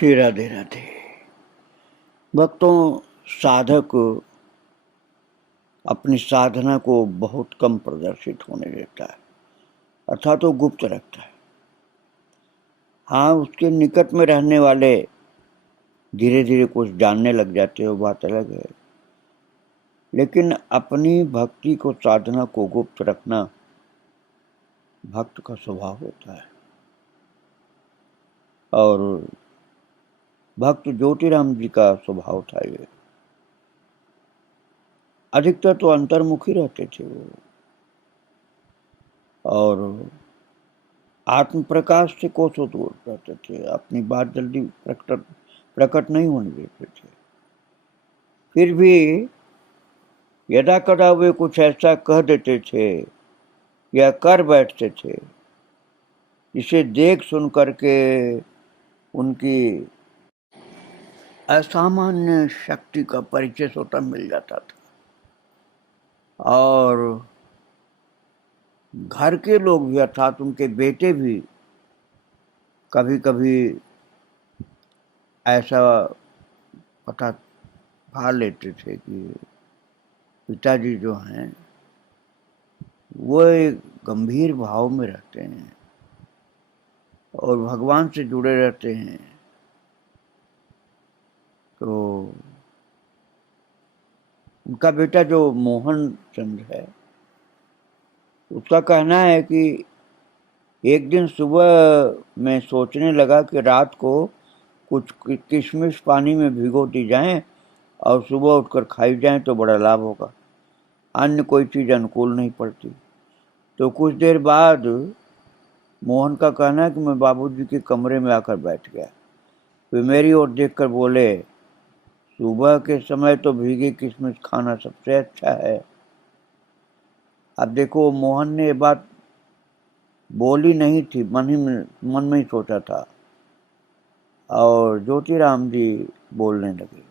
श्री राधे राधे। भक्तों, साधक अपनी साधना को बहुत कम प्रदर्शित होने देता है, अर्थात वो गुप्त रखता है। हाँ, उसके निकट में रहने वाले धीरे धीरे कुछ जानने लग जाते हो, बात अलग है। लेकिन अपनी भक्ति को, साधना को गुप्त रखना भक्त का स्वभाव होता है। और भक्त ज्योतिराम जी का स्वभाव था ये। अधिकतर तो अंतर्मुखी रहते थे वो, और आत्म प्रकाश से कोसों दूर रहते थे। अपनी बात जल्दी प्रकट नहीं होने देते थे। फिर भी यदा कदा वे कुछ ऐसा कह देते थे या कर बैठते थे जिसे देख सुन करके उनकी असामान्य शक्ति का परिचय स्वतः मिल जाता था। और घर के लोग भी, अर्थात उनके बेटे भी कभी कभी ऐसा पता पा लेते थे कि पिताजी जो हैं वो एक गंभीर भाव में रहते हैं और भगवान से जुड़े रहते हैं। तो उनका बेटा जो मोहन चंद्र है, उसका कहना है कि एक दिन सुबह मैं सोचने लगा कि रात को कुछ किशमिश पानी में भिगो दी जाएं और सुबह उठकर खाई जाएं तो बड़ा लाभ होगा। अन्य कोई चीज़ अनुकूल नहीं पड़ती। तो कुछ देर बाद मोहन का कहना है कि मैं बाबूजी के कमरे में आकर बैठ गया। वे मेरी ओर देखकर बोले, सुबह के समय तो भीगी किशमिश खाना सबसे अच्छा है। अब देखो, मोहन ने ये बात बोली नहीं थी, मन में ही सोचा था। और ज्योतिराम जी बोलने लगे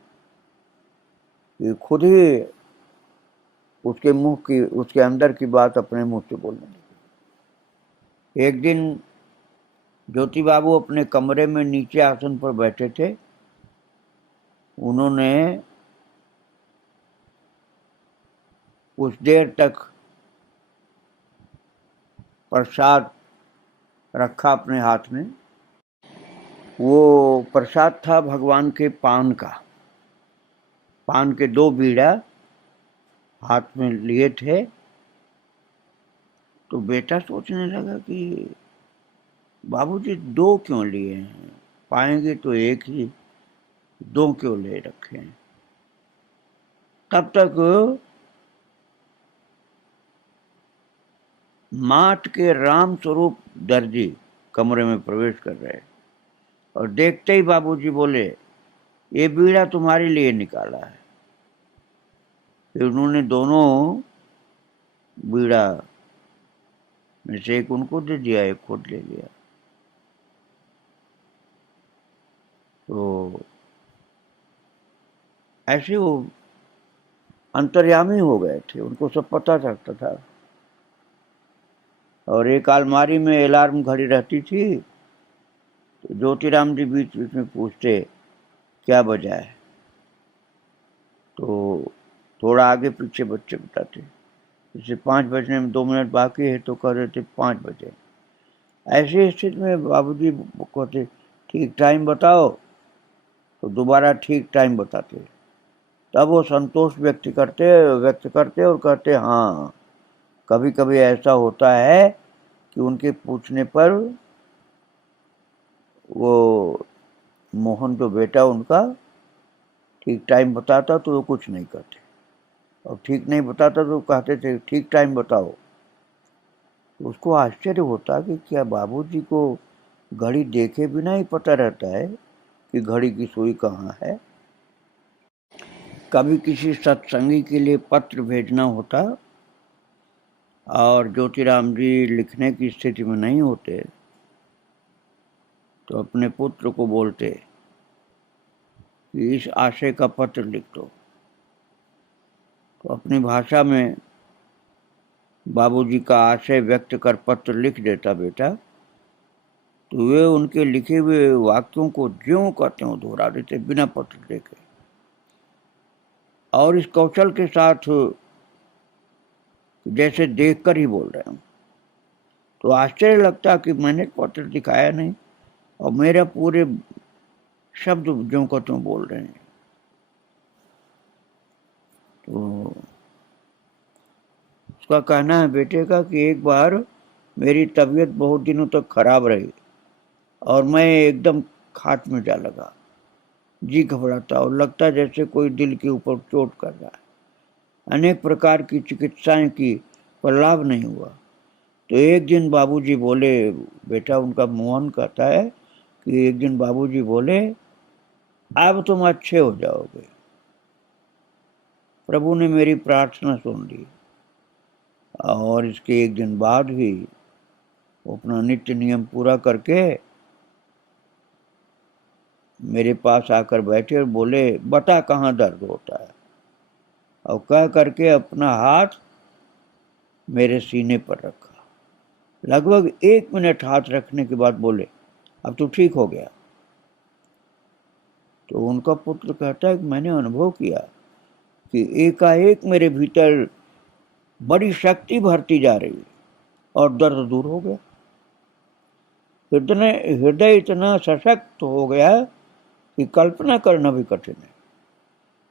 कि खुद ही उसके अंदर की बात अपने मुंह से बोलने लगे। एक दिन ज्योति बाबू अपने कमरे में नीचे आसन पर बैठे थे। उन्होंने कुछ देर तक प्रसाद रखा अपने हाथ में। वो प्रसाद था भगवान के पान का। पान के 2 बीड़ा हाथ में लिए थे। तो बेटा सोचने लगा कि बाबूजी 2 क्यों लिए हैं, पाएंगे तो एक ही, 2 क्यों ले रखे हैं। तब तक माट के राम स्वरूप दर्जी कमरे में प्रवेश कर रहे और देखते ही बाबूजी बोले, ये बीड़ा तुम्हारे लिए निकाला है। फिर उन्होंने दोनों बीड़ा में से एक उनको दे दिया, एक खुद ले लिया। तो ऐसे वो अंतर्यामी हो गए थे, उनको सब पता चलता था। और एक अलमारी में अलार्म घड़ी रहती थी। तो ज्योतिराम जी बीच बीच में पूछते, क्या बजा है। तो थोड़ा आगे पीछे बच्चे बताते, जैसे 5 बजने में 2 मिनट बाकी है तो कह देते 5 बजे। ऐसी स्थिति में बाबूजी कहते, ठीक टाइम बताओ, तो दोबारा ठीक टाइम बताते। तब वो संतोष व्यक्त करते और कहते, हाँ, कभी कभी ऐसा होता है कि उनके पूछने पर वो मोहन जो बेटा उनका ठीक टाइम बताता तो वो कुछ नहीं करते, और ठीक नहीं बताता तो कहते थे ठीक टाइम बताओ। तो उसको आश्चर्य होता कि क्या बाबूजी को घड़ी देखे बिना ही पता रहता है कि घड़ी की सुई कहाँ है। कभी किसी सत्संगी के लिए पत्र भेजना होता और ज्योतिराम जी लिखने की स्थिति में नहीं होते, तो अपने पुत्र को बोलते कि इस आशय का पत्र लिख दो। तो अपनी भाषा में बाबूजी का आशय व्यक्त कर पत्र लिख देता बेटा। तो वे उनके लिखे हुए वाक्यों को ज्यों कहते हो दोहरा देते बिना पत्र देखे, और इस कौशल के साथ जैसे देखकर ही बोल रहे हूं। तो आश्चर्य लगता कि मैंने पत्र दिखाया नहीं और मेरा पूरे शब्द ज्यों को त्यों बोल रहे हैं। तो उसका कहना है बेटे का कि एक बार मेरी तबीयत बहुत दिनों तक खराब रही और मैं एकदम खाट में जा लगा। जी घबराता और लगता जैसे कोई दिल के ऊपर चोट कर रहा है। अनेक प्रकार की चिकित्साएं की पर लाभ नहीं हुआ। तो एक दिन बाबूजी बोले, बेटा उनका मोहन कहता है कि एक दिन बाबूजी बोले, अब तुम अच्छे हो जाओगे। प्रभु ने मेरी प्रार्थना सुन ली और इसके एक दिन बाद ही वो अपना नित्य नियम पूरा करके मेरे पास आकर बैठे और बोले, बता कहाँ दर्द होता है, और कह करके अपना हाथ मेरे सीने पर रखा। लगभग 1 मिनट हाथ रखने के बाद बोले, अब तो ठीक हो गया। तो उनका पुत्र कहता है कि मैंने अनुभव किया कि एकाएक मेरे भीतर बड़ी शक्ति भरती जा रही और दर्द दूर हो गया। हृदय इतना सशक्त हो गया कि कल्पना करना भी कठिन है।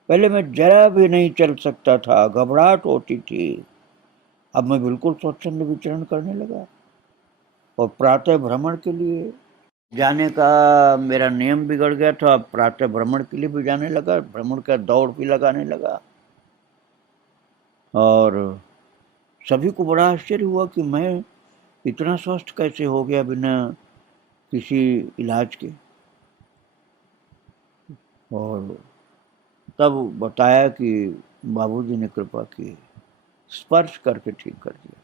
पहले मैं जरा भी नहीं चल सकता था, घबराहट होती थी। अब मैं बिल्कुल स्वच्छंद विचरण करने लगा और प्रातः भ्रमण के लिए जाने का मेरा नियम बिगड़ गया था। अब प्रातः भ्रमण के लिए भी जाने लगा, भ्रमण का दौड़ भी लगाने लगा। और सभी को बड़ा आश्चर्य हुआ कि मैं इतना स्वस्थ कैसे हो गया बिना किसी इलाज के। और तब बताया कि बाबूजी ने कृपा की, स्पर्श करके ठीक कर दिया।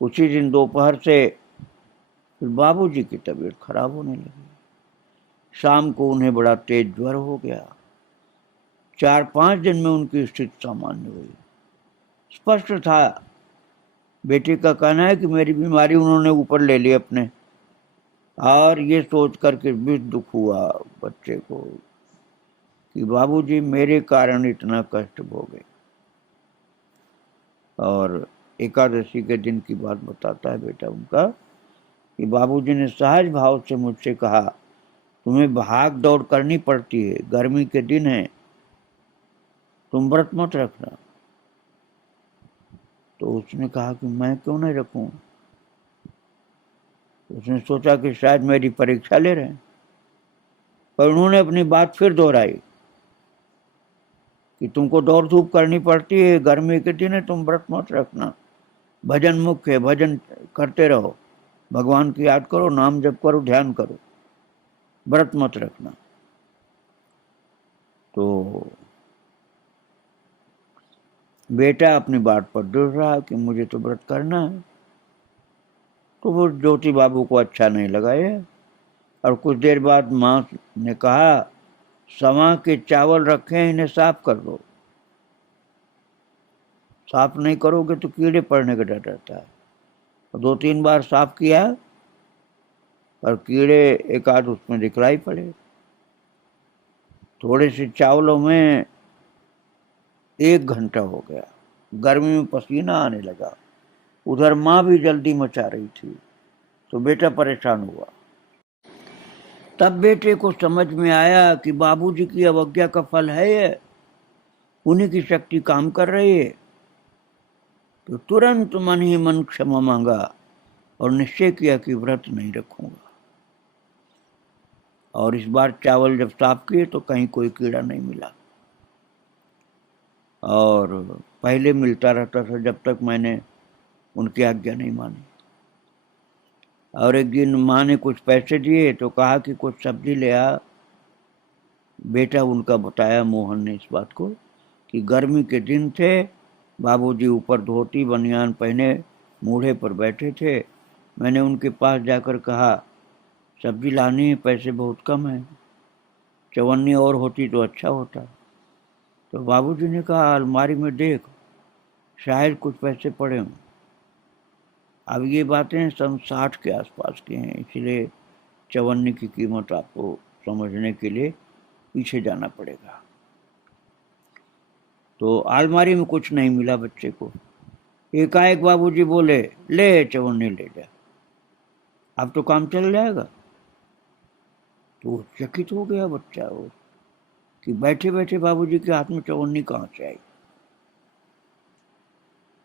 उसी दिन दोपहर से फिर बाबूजी की तबीयत खराब होने लगी। शाम को उन्हें बड़ा तेज ज्वर हो गया। 4-5 दिन में उनकी स्थिति सामान्य हुई। स्पष्ट था, बेटे का कहना है कि मेरी बीमारी उन्होंने ऊपर ले ली अपने, और ये सोच करके भी दुख हुआ बच्चे को कि बाबूजी मेरे कारण इतना कष्ट भोगे। और एकादशी के दिन की बात बताता है बेटा उनका कि बाबूजी ने सहज भाव से मुझसे कहा, तुम्हें भाग दौड़ करनी पड़ती है, गर्मी के दिन है, तुम व्रत मत रखना। तो उसने कहा कि मैं क्यों नहीं रखूं। उसने सोचा कि शायद मेरी परीक्षा ले रहे हैं, पर उन्होंने अपनी बात फिर दोहराई कि तुमको दौड़ धूप करनी पड़ती है, गर्मी के दिन है, तुम व्रत मत रखना। भजन मुख्य है, भजन करते रहो, भगवान की याद करो, नाम जप करो, ध्यान करो, व्रत मत रखना। तो बेटा अपनी बात पर दृढ़ रहा कि मुझे तो व्रत करना है। तो वो ज्योति बाबू को अच्छा नहीं लगा ये, और कुछ देर बाद माँ ने कहा, समा के चावल रखे हैं, इन्हें साफ कर दो। साफ नहीं करोगे तो कीड़े पड़ने का डर रहता है। 2-3 बार साफ किया और कीड़े एक आध उसमें दिखलाई पड़े। थोड़े से चावलों में 1 घंटा हो गया। गर्मी में पसीना आने लगा। उधर माँ भी जल्दी मचा रही थी, तो बेटा परेशान हुआ। तब बेटे को समझ में आया कि बाबूजी की अवज्ञा का फल है ये, उन्हीं की शक्ति काम कर रही है। तो तुरंत मन ही मन क्षमा मांगा और निश्चय किया कि व्रत नहीं रखूंगा। और इस बार चावल जब साफ किए तो कहीं कोई कीड़ा नहीं मिला, और पहले मिलता रहता था जब तक मैंने उनकी आज्ञा नहीं मानी। और एक दिन माँ ने कुछ पैसे दिए तो कहा कि कुछ सब्जी ले आ। बेटा उनका बताया मोहन ने इस बात को कि गर्मी के दिन थे, बाबूजी ऊपर धोती बनियान पहने मूढ़े पर बैठे थे। मैंने उनके पास जाकर कहा, सब्जी लानी है, पैसे बहुत कम हैं, चवन्नी और होती तो अच्छा होता। तो बाबूजी ने कहा, अलमारी में देख, शायद कुछ पैसे पड़े हों। अब ये बातें सन 60 के आसपास की हैं, इसलिए चवन्नी की कीमत आपको समझने के लिए पीछे जाना पड़ेगा। तो अलमारी में कुछ नहीं मिला बच्चे को। एकाएक बाबूजी बोले, ले चवन्नी ले जा, अब तो काम चल जाएगा। तो चकित हो गया बच्चा वो कि बैठे बैठे बाबूजी के हाथ में चवन्नी कहाँ से आई।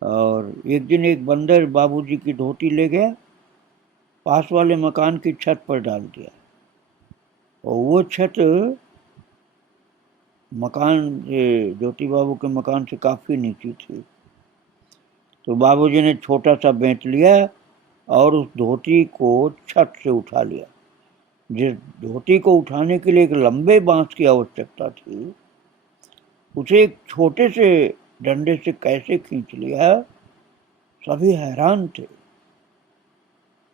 और एक दिन एक बंदर बाबूजी की धोती ले गया, पास वाले मकान की छत पर डाल दिया, और वो छत मकान से, ज्योति बाबू के मकान से काफी नीची थी। तो बाबूजी ने छोटा सा बेंच लिया और उस धोती को छत से उठा लिया। जिस धोती को उठाने के लिए एक लंबे बांस की आवश्यकता थी, उसे एक छोटे से डंडे से कैसे खींच लिया, सभी हैरान थे।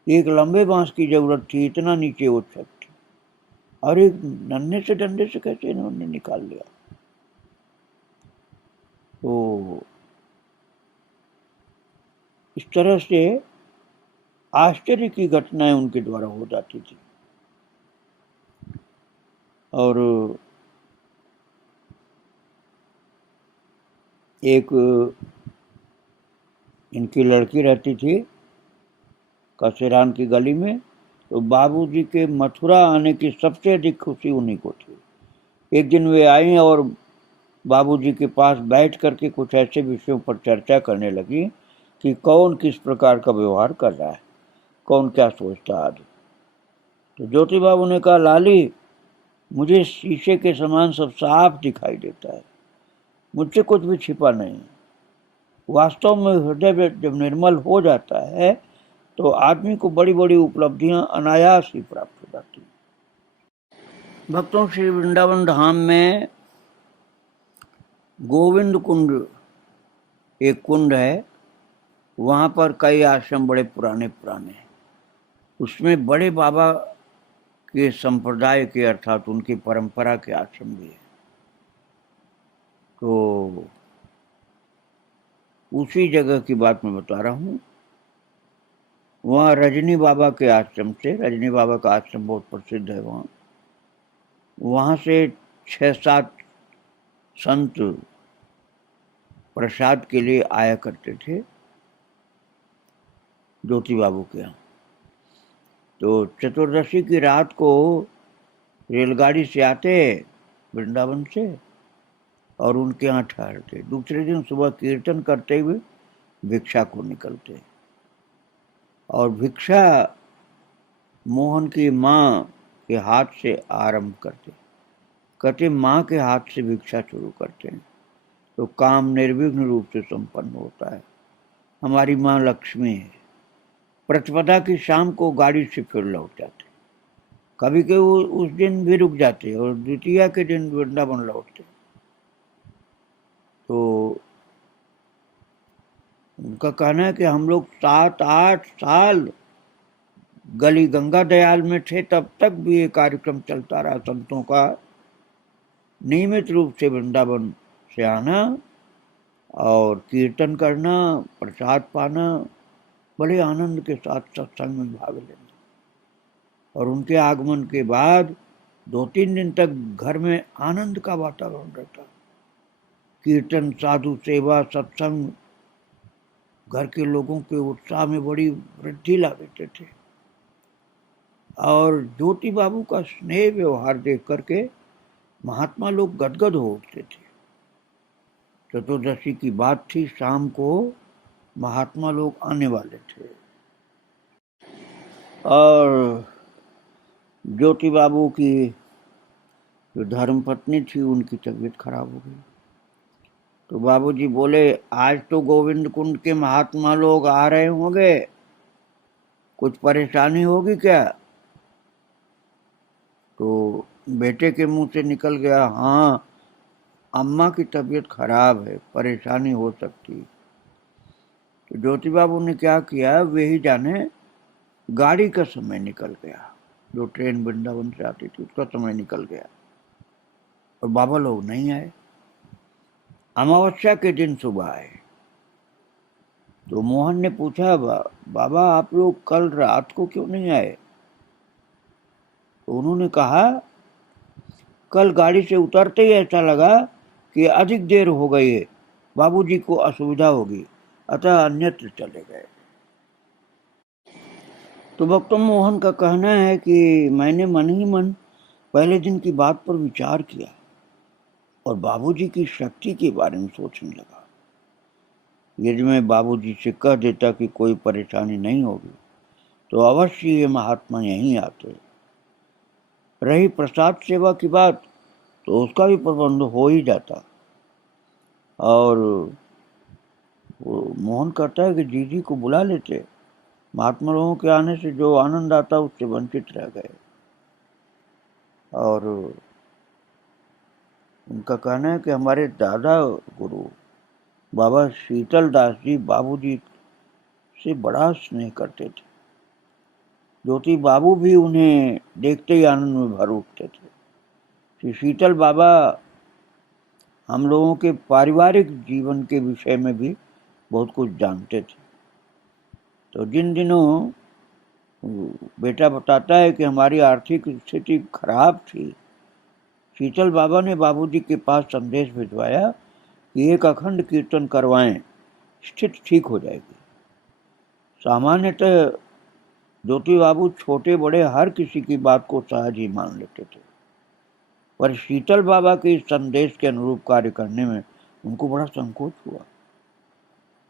एक लंबे बांस की जरूरत थी, इतना नीचे वो छत थी, और एक नन्हे से डंडे से कैसे इन्होंने निकाल लिया। तो इस तरह से आश्चर्य की घटनाएं उनके द्वारा हो जाती थी। और एक इनकी लड़की रहती थी कसेरान की गली में। तो बाबूजी के मथुरा आने की सबसे अधिक खुशी उन्हीं को थी। एक दिन वे आई और बाबूजी के पास बैठ करके कुछ ऐसे विषयों पर चर्चा करने लगी कि कौन किस प्रकार का व्यवहार कर रहा है, कौन क्या सोचता है आदि। तो ज्योति बाबू ने कहा, लाली, मुझे शीशे के समान सब साफ दिखाई देता है, मुझसे कुछ भी छिपा नहीं। वास्तव में हृदय जब निर्मल हो जाता है तो आदमी को बड़ी बड़ी उपलब्धियां अनायास ही प्राप्त हो जाती हैं। भक्तों, श्री वृंदावन धाम में गोविंद कुंड एक कुंड है, वहां पर कई आश्रम बड़े पुराने पुराने हैं। उसमें बड़े बाबा के संप्रदाय के, अर्थात उनकी परंपरा के आश्रम भी है। तो उसी जगह की बात मैं बता रहा हूँ। वहाँ रजनी बाबा के आश्रम से, रजनी बाबा का आश्रम बहुत प्रसिद्ध है वहाँ से 6-7 संत प्रसाद के लिए आया करते थे ज्योति बाबू के यहाँ। तो चतुर्दशी की रात को रेलगाड़ी से आते वृंदावन से और उनके यहाँ ठहरते। दूसरे दिन सुबह कीर्तन करते हुए भिक्षा को निकलते, और भिक्षा मोहन की माँ के हाथ से आरंभ करते। कहते माँ के हाथ से भिक्षा शुरू करते हैं तो काम निर्विघ्न रूप से संपन्न होता है। हमारी माँ लक्ष्मी है। प्रतिपदा की शाम को गाड़ी से फिर लौट जाते, कभी कभी उस दिन भी रुक जाते और द्वितीया के दिन वृंदावन लौटते। तो उनका कहना है कि हम लोग 7-8 साल गली गंगा दयाल में थे, तब तक भी ये कार्यक्रम चलता रहा संतों का, नियमित रूप से वृंदावन से आना और कीर्तन करना, प्रसाद पाना, बड़े आनंद के साथ सत्संग में भाग लेना। और उनके आगमन के बाद 2-3 दिन तक घर में आनंद का वातावरण रहता। कीर्तन, साधु सेवा, सत्संग घर के लोगों के उत्साह में बड़ी वृद्धि ला देते थे। और ज्योति बाबू का स्नेह व्यवहार देख करके महात्मा लोग गदगद हो उठते थे। चतुर्दशी की बात थी, शाम को महात्मा लोग आने वाले थे। और ज्योति बाबू की जो धर्मपत्नी थी, उनकी तबीयत खराब हो गई। तो बाबूजी बोले, आज तो गोविंद कुंड के महात्मा लोग आ रहे होंगे, कुछ परेशानी होगी क्या? तो बेटे के मुंह से निकल गया, हाँ, अम्मा की तबीयत खराब है, परेशानी हो सकती। तो ज्योति बाबू ने क्या किया, वे ही जाने, गाड़ी का समय निकल गया, जो ट्रेन वृंदावन से आती थी उसका समय निकल गया और बाबा लोग नहीं आए। अमावस्या के दिन सुबह आए। तो मोहन ने पूछा, बाबा आप लोग कल रात को क्यों नहीं आए? तो उन्होंने कहा, कल गाड़ी से उतरते ही ऐसा लगा कि अधिक देर हो गई है, बाबूजी को असुविधा होगी, अतः अन्यत्र चले गए। तो भक्तों, मोहन का कहना है कि मैंने मन ही मन पहले दिन की बात पर विचार किया और बाबूजी की शक्ति के बारे में सोचने लगा। यदि मैं बाबूजी से कह देता कि कोई परेशानी नहीं होगी, तो अवश्य ये महात्मा यहीं आते। रही प्रसाद सेवा की बात, तो उसका भी प्रबंध हो ही जाता। और वो मोहन कहता है कि दीदी को बुला लेते, महात्मा लोगों के आने से जो आनंद आता उससे वंचित रह गए। और उनका कहना है कि हमारे दादा गुरु बाबा शीतल दास जी बाबूजी से बड़ा स्नेह करते थे। ज्योति बाबू भी उन्हें देखते ही आनंद में भर उठते थे। श्री शीतल बाबा हम लोगों के पारिवारिक जीवन के विषय में भी बहुत कुछ जानते थे। तो जिन दिनों बेटा बताता है कि हमारी आर्थिक स्थिति खराब थी, शीतल बाबा ने बाबूजी के पास संदेश भिजवाया कि एक अखंड कीर्तन करवाएं, स्थिति ठीक हो जाएगी। सामान्यतः ज्योति बाबू छोटे बड़े हर किसी की बात को सहज ही मान लेते थे, पर शीतल बाबा के इस संदेश के अनुरूप कार्य करने में उनको बड़ा संकोच हुआ।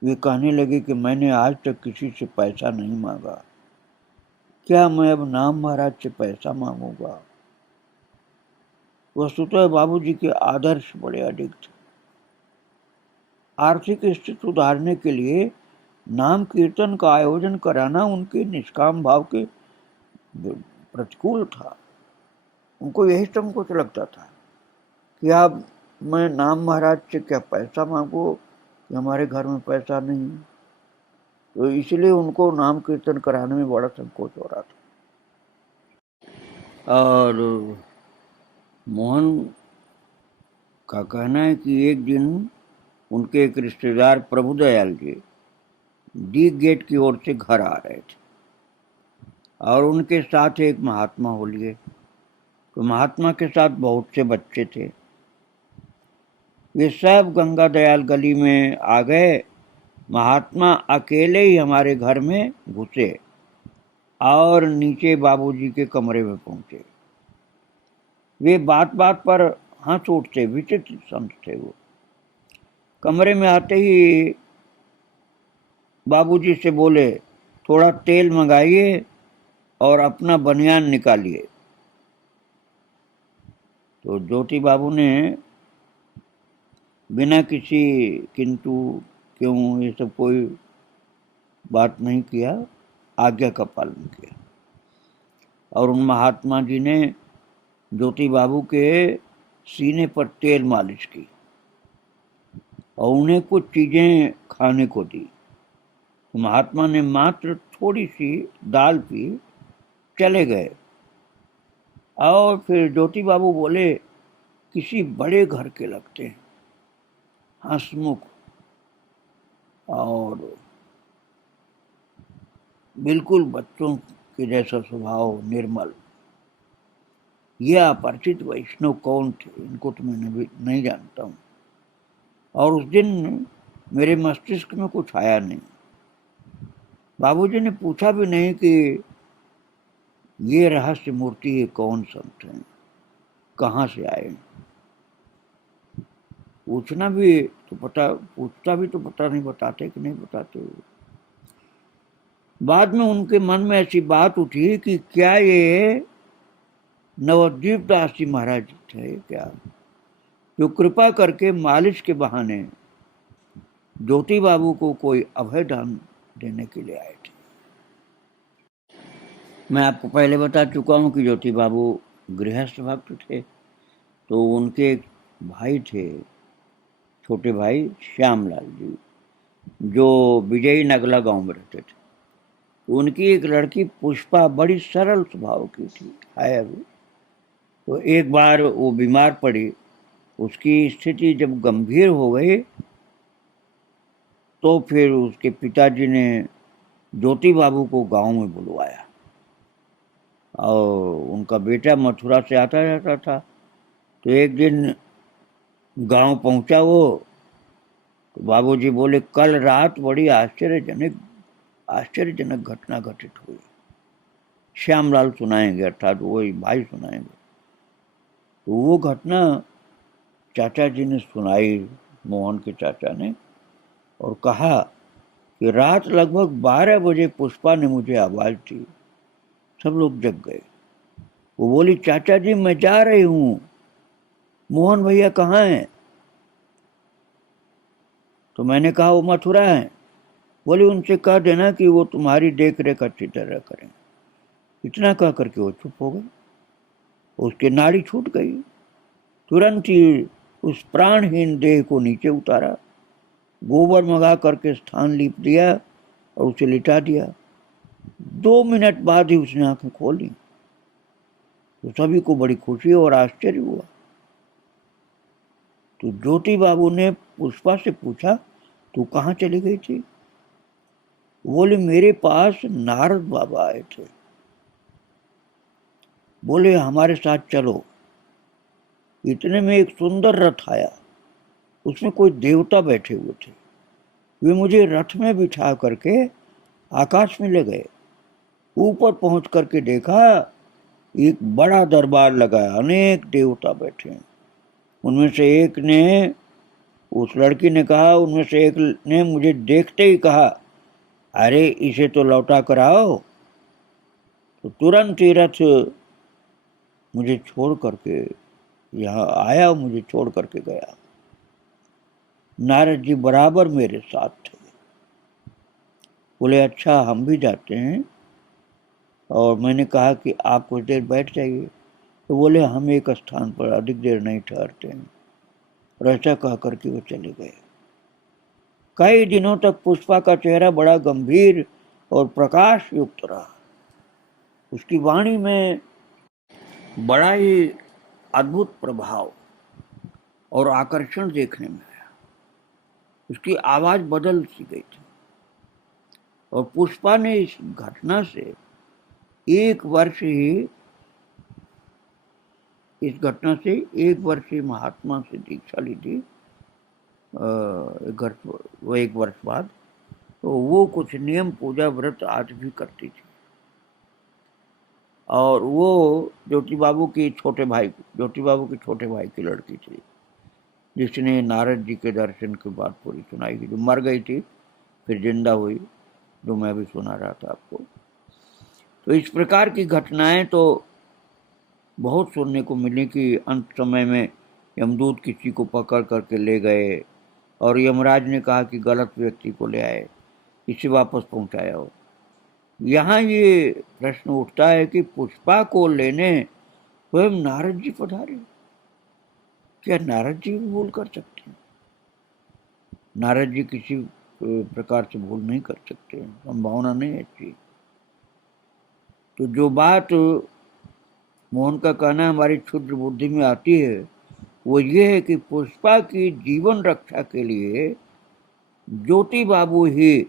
वे कहने लगे कि मैंने आज तक किसी से पैसा नहीं मांगा, क्या मैं अब नाम महाराज से पैसा मांगूंगा? वस्तुतः बाबूजी के आदर्श बड़े अडिग थे। आर्थिक स्थिति सुधारने के लिए नाम कीर्तन का आयोजन कराना उनके निष्काम भाव के प्रतिकूल था। उनको यही संकोच लगता था कि अब मैं नाम महाराज से क्या पैसा मांगू, कि हमारे घर में पैसा नहीं। तो इसलिए उनको नाम कीर्तन कराने में बड़ा संकोच हो रहा था। और मोहन का कहना है कि एक दिन उनके एक रिश्तेदार प्रभुदयाल जी डी गेट की ओर से घर आ रहे थे और उनके साथ एक महात्मा हो लिए। तो महात्मा के साथ बहुत से बच्चे थे। वे सब गंगा दयाल गली में आ गए। महात्मा अकेले ही हमारे घर में घुसे और नीचे बाबूजी के कमरे में पहुंचे। वे बात बात पर हंस उठते, विचित्र संत थे वो। कमरे में आते ही बाबूजी से बोले, थोड़ा तेल मंगाइए और अपना बनियान निकालिए। तो ज्योति बाबू ने बिना किसी किंतु क्यों ये सब कोई बात नहीं किया, आज्ञा का पालन किया। और उन महात्मा जी ने ज्योति बाबू के सीने पर तेल मालिश की और उन्हें कुछ चीजें खाने को दी। तो महात्मा ने मात्र थोड़ी सी दाल पी, चले गए। और फिर ज्योति बाबू बोले, किसी बड़े घर के लगते हैं, हंसमुख और बिल्कुल बच्चों के जैसा स्वभाव, निर्मल। यह अपरिचित वैष्णव कौन थे, इनको तो मैं नहीं जानता हूँ। और उस दिन मेरे मस्तिष्क में कुछ आया नहीं। बाबूजी ने पूछा भी नहीं कि ये रहस्य मूर्ति ये कौन संत हैं, कहाँ से आए। पूछता भी तो पता नहीं बताते कि नहीं बताते। बाद में उनके मन में ऐसी बात उठी कि क्या ये नवद्वीप दास जी महाराज थे क्या, जो कृपा करके मालिश के बहाने ज्योति बाबू को कोई अभय दान देने के लिए आए थे। मैं आपको पहले बता चुका हूँ कि ज्योति बाबू गृहस्थ भक्त थे। तो उनके एक भाई थे, छोटे भाई श्यामलाल जी, जो विजयी नगला गांव में रहते थे। उनकी एक लड़की पुष्पा बड़ी सरल स्वभाव की थी, है अभी। तो एक बार वो बीमार पड़ी। उसकी स्थिति जब गंभीर हो गई तो फिर उसके पिताजी ने ज्योति बाबू को गांव में बुलवाया और उनका बेटा मथुरा से आता जाता था। तो एक दिन गांव पहुंचा वो, तो बाबूजी बोले कल रात बड़ी आश्चर्यजनक घटना घटित हुई। श्यामलाल सुनाएंगे, अर्थात वही भाई सुनाएंगे। तो वो घटना चाचा जी ने सुनाई, मोहन के चाचा ने, और कहा कि रात लगभग 12 बजे पुष्पा ने मुझे आवाज दी। सब लोग जग गए। वो बोली चाचा जी मैं जा रही हूं, मोहन भैया कहाँ हैं? तो मैंने कहा वो मथुरा है। बोली उनसे कह देना कि वो तुम्हारी देख रेख अच्छी तरह करें। इतना कह करके वो चुप हो गए। उसके नाड़ी छूट गई। तुरंत ही उस प्राणहीन देह को नीचे उतारा, गोबर मंगा करके स्थान लीप दिया और उसे लिटा दिया। 2 मिनट बाद ही उसने आंखें खोली। तो सभी को बड़ी खुशी और आश्चर्य हुआ। तो ज्योति बाबू ने पुष्पा से पूछा तू कहाँ चली गई थी? बोले मेरे पास नारद बाबा आए थे, बोले हमारे साथ चलो। इतने में एक सुंदर रथ आया, उसमें कोई देवता बैठे हुए थे। वे मुझे रथ में बिठा करके आकाश में ले गए। ऊपर पहुंच करके देखा एक बड़ा दरबार लगा है, अनेक देवता बैठे हैं। उनमें से एक ने, उस लड़की ने कहा, उनमें से एक ने मुझे देखते ही कहा अरे इसे तो लौटा कर आओ। तो तुरंत ही रथ मुझे छोड़ करके यहाँ आया, मुझे छोड़ करके गया। नारद जी बराबर मेरे साथ थे। बोले अच्छा हम भी जाते हैं। और मैंने कहा कि आप कुछ देर बैठ जाइए। तो बोले हम एक स्थान पर अधिक देर नहीं ठहरते हैं। और ऐसा कह करके वो चले गए। कई दिनों तक पुष्पा का चेहरा बड़ा गंभीर और प्रकाश युक्त रहा। उसकी वाणी में बड़ा ही अद्भुत प्रभाव और आकर्षण देखने में आया। उसकी आवाज बदल सी गई थी। और पुष्पा ने इस घटना से एक वर्ष ही महात्मा से दीक्षा ली थी। एक वर्ष बाद तो वो कुछ नियम पूजा व्रत आज भी करती थी। और वो ज्योति बाबू के छोटे भाई की लड़की थी, जिसने नारद जी के दर्शन के बाद पूरी सुनाई थी, जो मर गई थी फिर जिंदा हुई, जो मैं भी सुना रहा था आपको। तो इस प्रकार की घटनाएं तो बहुत सुनने को मिली कि अंत समय में यमदूत किसी को पकड़ करके ले गए और यमराज ने कहा कि गलत व्यक्ति को ले आए, इसे वापस पहुंचाया हो। यहाँ ये प्रश्न उठता है कि पुष्पा को लेने स्वयं नारद जी पधारे। क्या नारद जी भी भूल कर सकते हैं? नारद जी किसी प्रकार से भूल नहीं कर सकते, संभावना नहीं है अच्छी। तो जो बात मोहन का कहना हमारी क्षुद्र बुद्धि में आती है वो ये है कि पुष्पा की जीवन रक्षा के लिए ज्योति बाबू ही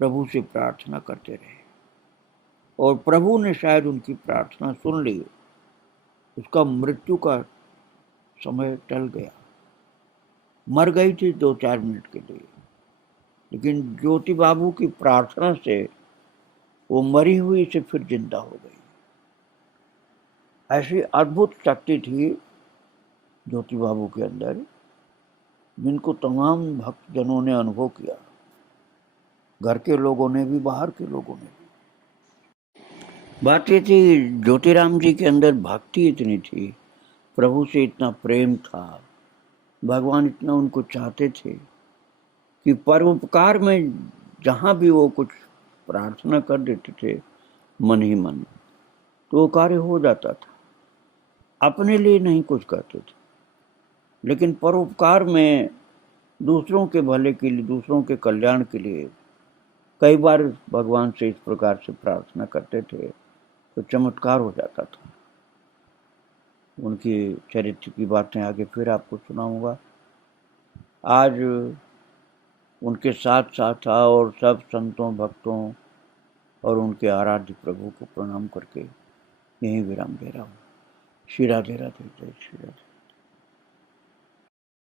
प्रभु से प्रार्थना करते रहे और प्रभु ने शायद उनकी प्रार्थना सुन ली। उसका मृत्यु का समय टल गया, मर गई थी 2-4 मिनट के लिए, लेकिन ज्योति बाबू की प्रार्थना से वो मरी हुई से फिर जिंदा हो गई। ऐसी अद्भुत शक्ति थी ज्योति बाबू के अंदर, जिनको तमाम भक्तजनों ने अनुभव किया, घर के लोगों ने भी, बाहर के लोगों ने भी। बात ये थी ज्योतिराम जी के अंदर भक्ति इतनी थी, प्रभु से इतना प्रेम था, भगवान इतना उनको चाहते थे कि परोपकार में जहाँ भी वो कुछ प्रार्थना कर देते थे मन ही मन, तो वो कार्य हो जाता था। अपने लिए नहीं कुछ करते थे, लेकिन परोपकार में दूसरों के भले के लिए, दूसरों के कल्याण के लिए कई बार भगवान से इस प्रकार से प्रार्थना करते थे तो चमत्कार हो जाता था। उनकी चरित्र की बातें आगे फिर आपको सुनाऊंगा। आज उनके साथ साथ था और सब संतों भक्तों और उनके आराध्य प्रभु को प्रणाम करके यहीं विराम दे रहा हूँ। श्री राधे राधे, जय श्री राधे।